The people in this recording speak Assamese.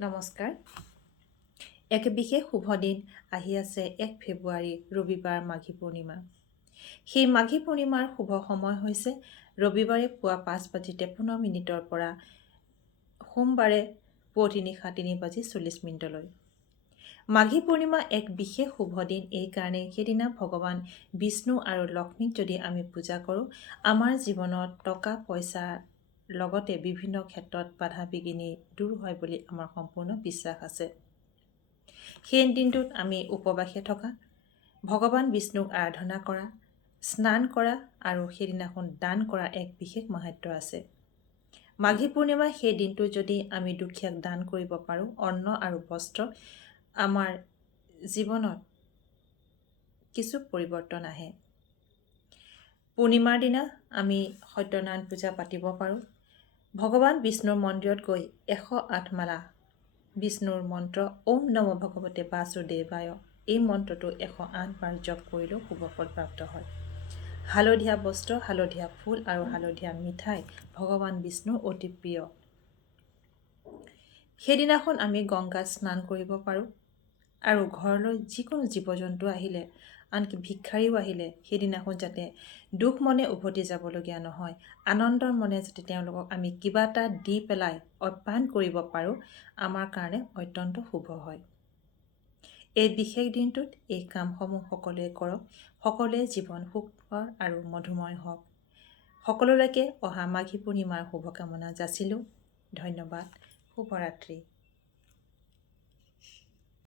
নমস্কাৰ। এক বিশেষ শুভ দিন আহি আছে 1 ফেব্ৰুৱাৰী ৰবিবাৰ মাঘী পূৰ্ণিমা। সেই মাঘী পূৰ্ণিমাৰ শুভ সময় হৈছে ৰবিবাৰে পুৱা 5:53 পৰা সোমবাৰে পুৱতি নিশা 3:40 মাঘী পূৰ্ণিমা এক বিশেষ শুভ দিন। এই কাৰণে সেইদিনা ভগৱান বিষ্ণু আৰু লক্ষ্মীক যদি আমি পূজা কৰোঁ, আমাৰ জীৱনত টকা পইচা লগতে বিভিন্ন ক্ষেত্ৰত বাধা বিঘিনি দূৰ হয় বুলি আমাৰ সম্পূৰ্ণ বিশ্বাস আছে। সেই দিনটোত আমি উপবাসে থকা, ভগৱান বিষ্ণুক আৰাধনা কৰা, স্নান কৰা আৰু সেইদিনাখন দান কৰা এক বিশেষ মাহাত্ম্য আছে। মাঘী পূৰ্ণিমা সেই দিনটো যদি আমি দুখীয়াক দান কৰিব পাৰোঁ, অন্ন আৰু বস্ত্ৰ, আমাৰ জীৱনত কিছু পৰিৱৰ্তন আহে। পূৰ্ণিমাৰ দিনা আমি সত্যনাৰায়ণ পূজা পাতিব পাৰোঁ। ভগৱান বিষ্ণুৰ মন্দিৰত গৈ 108 মালা বিষ্ণুৰ মন্ত্ৰ ওম নমো ভগৱতে বাসুদেৱায়, এই মন্ত্ৰটো 108 বাৰ জপ কৰিলেও শুভ ফল প্ৰাপ্ত হয়। হালধীয়া বস্ত্ৰ, হালধীয়া ফুল আৰু হালধীয়া মিঠাই ভগৱান বিষ্ণুৰ অতি প্ৰিয়। সেইদিনাখন আমি গংগাত স্নান কৰিব পাৰোঁ আৰু ঘৰলৈ যিকোনো জীৱ জন্তু আহিলে, আনকি ভিক্ষাৰীও আহিলে, সেইদিনাখন যাতে দুখ মনে উভতি যাবলগীয়া নহয়, আনন্দৰ মনে যাতে তেওঁলোকক আমি কিবা এটা দি পেলাই আপ্যায়ন কৰিব পাৰোঁ, আমাৰ কাৰণে অত্যন্ত শুভ হয়। এই বিশেষ দিনটোত এই কামসমূহ সকলোৱে কৰক। সকলোৱে জীৱন সুখৰ আৰু মধুময় হওক। সকলোলৈকে অহা মাঘী পূৰ্ণিমাৰ শুভকামনা যাচিলোঁ। ধন্যবাদ। শুভৰাত্ৰি।